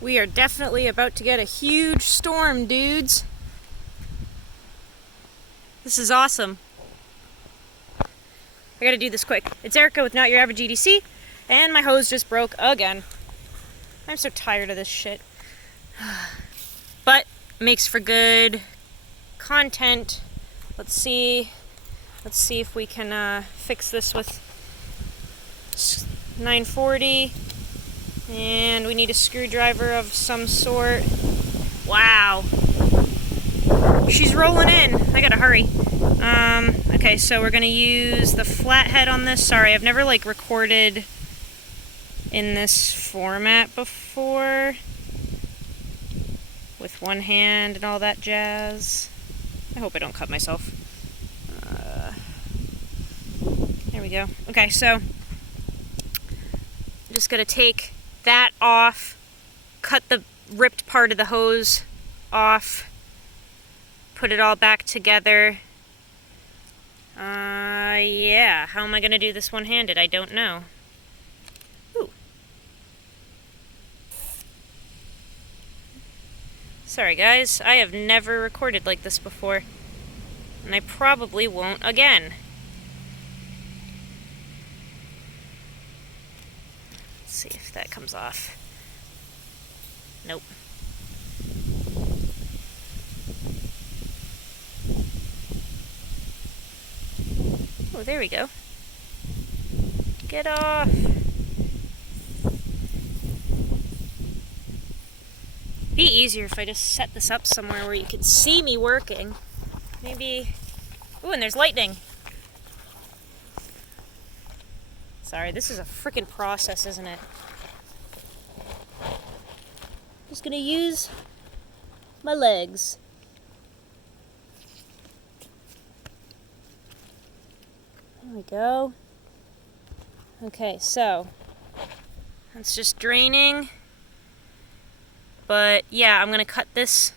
We are definitely about to get a huge storm, dudes. This is awesome. I gotta do this quick. It's Erica with Not Your Average EDC, and my hose just broke again. I'm so tired of this shit. But it makes for good content. Let's see if we can fix this with 940. And we need a screwdriver of some sort. Wow. She's rolling in. I gotta hurry. Okay, so we're gonna use the flathead on this. Sorry, I've never recorded in this format before. With one hand and all that jazz. I hope I don't cut myself. There we go. Okay, so I'm just gonna take that off, cut the ripped part of the hose off, put it all back together. Yeah, how am I gonna do this one-handed? I don't know. Ooh. Sorry guys, I have never recorded like this before, and I probably won't again. Let's see if that comes off. Nope. Oh, there we go. Get off. Be easier if I just set this up somewhere where you can see me working. Maybe. Ooh, and there's lightning. Sorry, this is a freaking process, isn't it? Just gonna use my legs. There we go. Okay, so it's just draining. But yeah, I'm gonna cut this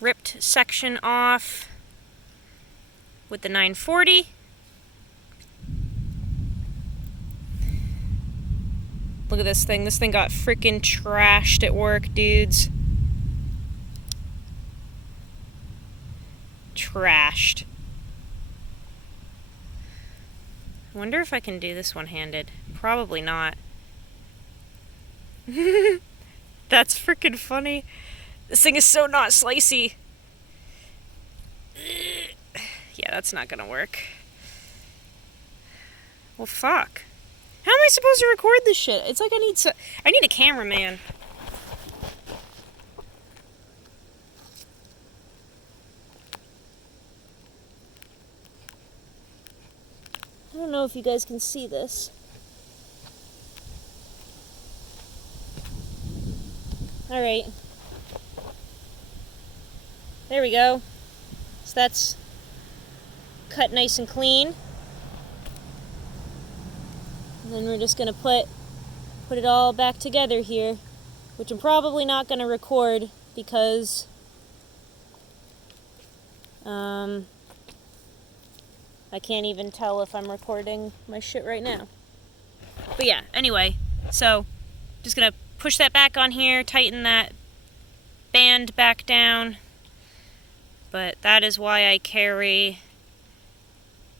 ripped section off with the 940. Look at this thing. This thing got freaking trashed at work, dudes. Trashed. I wonder if I can do this one-handed. Probably not. That's freaking funny. This thing is so not slicey. Yeah, that's not gonna work. Well, fuck. How am I supposed to record this shit? It's like I need a cameraman. I don't know if you guys can see this. Alright. There we go. So that's cut nice and clean. And then we're just gonna put it all back together here, which I'm probably not gonna record because I can't even tell if I'm recording my shit right now. But yeah, anyway, so just gonna push that back on here, tighten that band back down. But that is why I carry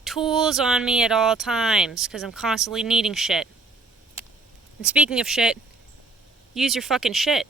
tools on me at all times, because I'm constantly needing shit. And speaking of shit, use your fucking shit.